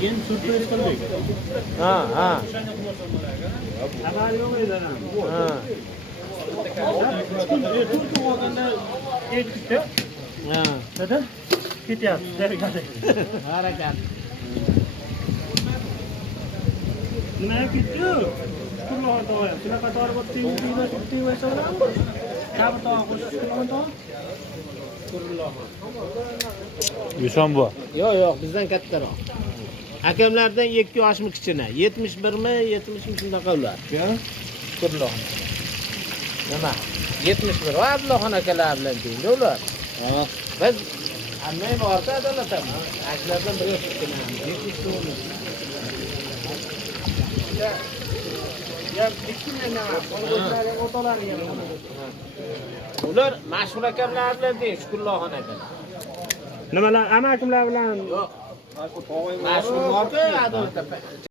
Keyin surpriz qildik. Ha. Xabar yo'q edi ana. Ha. Turki olganda aytdik-da. Ha. Dedi, ketyapti, daryoga. Harakat. Nima ketdi? Shukrulloh tog'a. Shunaqa torib o'tdingiz, hisoblanmi? Jabr tog'a qo'shish Shukrulloh tog'a. Shukrulloh. Yusonbo. Yo'q, bizdan kattaroq. Hakamlardan 2 yoshmi kichkina? 71mi, 70mi shunaqa ular. Shukrulloh. Nima? 71. Va Abdullaxon akalar bilan tengda ular. Ha. Biz hammay borsa adolatamiz. Ashlardan biri kichkina. 70 ular mashhur hakamlar bilan teng Shukrullohxon akalar. Nimalar, amakumlar bilan Yo'q. Mashhur borku adolatda.